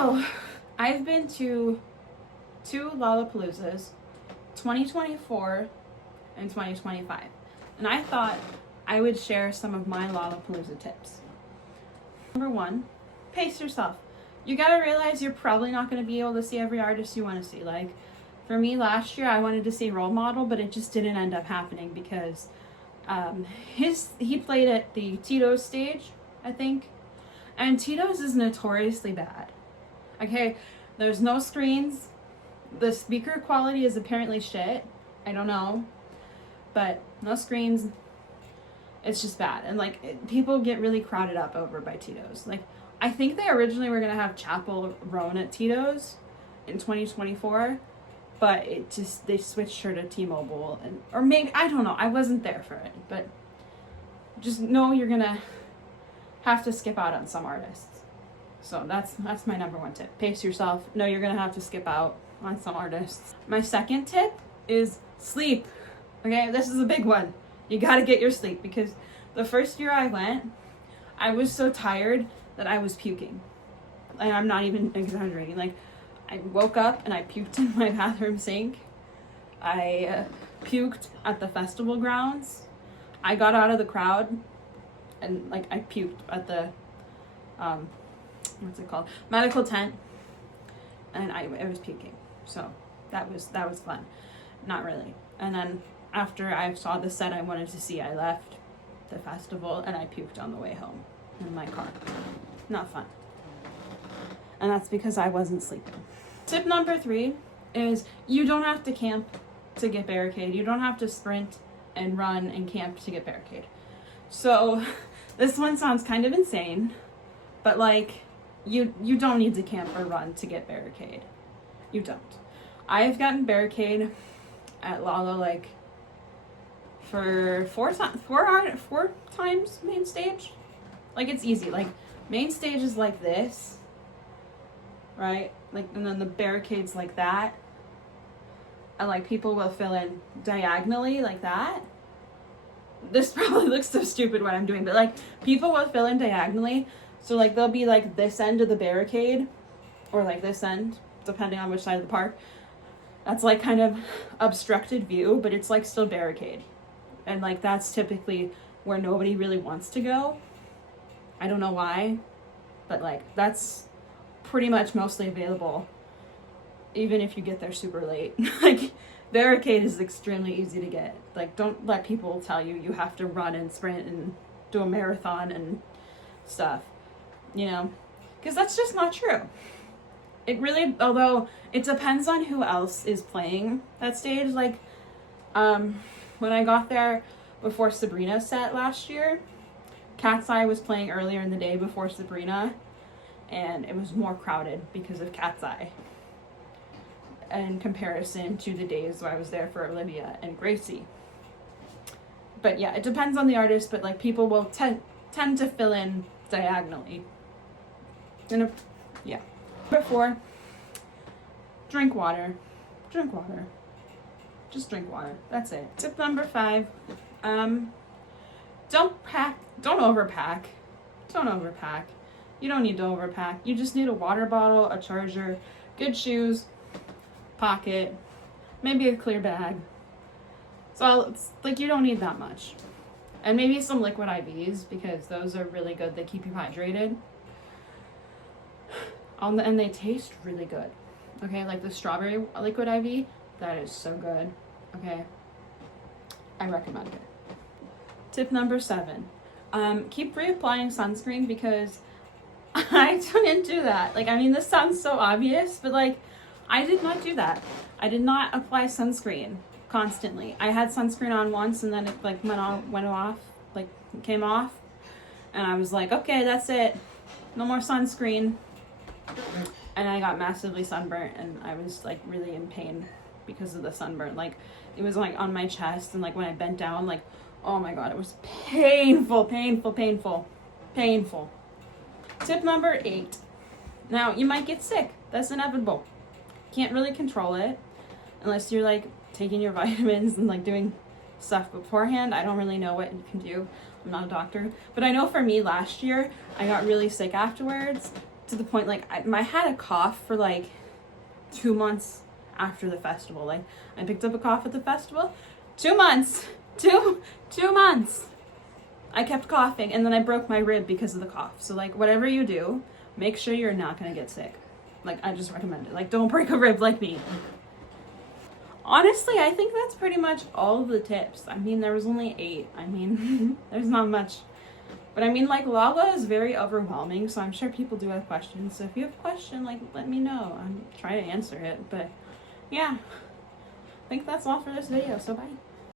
So, I've been to 2 lollapaloozas, 2024 and 2025. And I thought I would share some of my Lollapalooza tips. Number 1, pace yourself. You gotta realize you're probably not gonna be able to see every artist you wanna see. Like, for me last year, I wanted to see Role Model, but it just didn't end up happening because he played at the Tito's stage, I think. And Tito's is notoriously bad. Okay, there's no screens. The speaker quality is apparently shit. I don't know. But no screens. It's just bad. And like, people get really crowded up over by Tito's. Like, I think they originally were going to have Chapel Roan at Tito's in 2024. But they switched her to T-Mobile. Or maybe, I don't know. I wasn't there for it. But just know you're going to have to skip out on some artists. So that's my number 1 tip. Pace yourself. Know you're going to have to skip out on some artists. My second tip is sleep. Okay, this is a big one. You got to get your sleep, because the first year I went, I was so tired that I was puking. And I'm not even exaggerating. Like, I woke up and I puked in my bathroom sink. I puked at the festival grounds. I got out of the crowd and like I puked at the what's it called, medical tent, and I was puking. So that was fun. Not really. And then after I saw the set I wanted to see, I left the festival and I puked on the way home in my car. Not fun. And that's because I wasn't sleeping. Tip number 3 is you don't have to camp to get barricade. You don't have to sprint and run and camp to get barricade. So this one sounds kind of insane, but like, you don't need to camp or run to get barricade. You don't. I've gotten barricade at Lala like for 4 times main stage. Like, it's easy. Like, main stage is like this, right? Like, and then the barricade's like that. And like, people will fill in diagonally like that. This probably looks so stupid what I'm doing, but like, people will fill in diagonally. So like, they'll be like this end of the barricade, or like this end, depending on which side of the park. That's like kind of obstructed view, but it's like still barricade. And like, that's typically where nobody really wants to go. I don't know why, but like, that's pretty much mostly available, even if you get there super late. Like, barricade is extremely easy to get. Like, don't let people tell you you have to run and sprint and do a marathon and stuff, you know, because that's just not true. It really, although it depends on who else is playing that stage. Like, when I got there before Sabrina's set last year, Cat's Eye was playing earlier in the day before Sabrina, and it was more crowded because of Cat's Eye in comparison to the days where I was there for Olivia and Gracie. But yeah, it depends on the artist, but like, people will tend to fill in diagonally. And yeah. Number 4, drink water. Drink water. Just drink water. That's it. Tip number 5, don't overpack. Don't overpack. You don't need to overpack. You just need a water bottle, a charger, good shoes, pocket, maybe a clear bag. So it's like, you don't need that much. And maybe some liquid IVs, because those are really good. They keep you hydrated. And they taste really good. Okay, like the strawberry liquid IV, that is so good. Okay, I recommend it. Tip number 7, keep reapplying sunscreen, because I didn't do that. Like, I mean, this sounds so obvious, but like, I did not do that. I did not apply sunscreen constantly. I had sunscreen on once, and then it like went off, like came off, and I was like, okay, that's it, no more sunscreen. And I got massively sunburnt, and I was like really in pain because of the sunburn. Like, it was like on my chest, and like when I bent down, like, oh my god, it was painful. Tip number 8. Now, you might get sick. That's inevitable. Can't really control it unless you're like taking your vitamins and like doing stuff beforehand. I don't really know what you can do. I'm not a doctor. But I know for me last year, I got really sick afterwards. to the point, like, I had a cough for like 2 months after the festival. Like, I picked up a cough at the festival. 2 months. Two months. I kept coughing, and then I broke my rib because of the cough. So, like, whatever you do, make sure you're not gonna get sick. Like, I just recommend it. Like, don't break a rib like me. Honestly, I think that's pretty much all of the tips. I mean, there was only 8. I mean, there's not much. But I mean, like, Lala is very overwhelming, so I'm sure people do have questions. So if you have a question, like, let me know. I'm trying to answer it. But yeah, I think that's all for this video, so bye.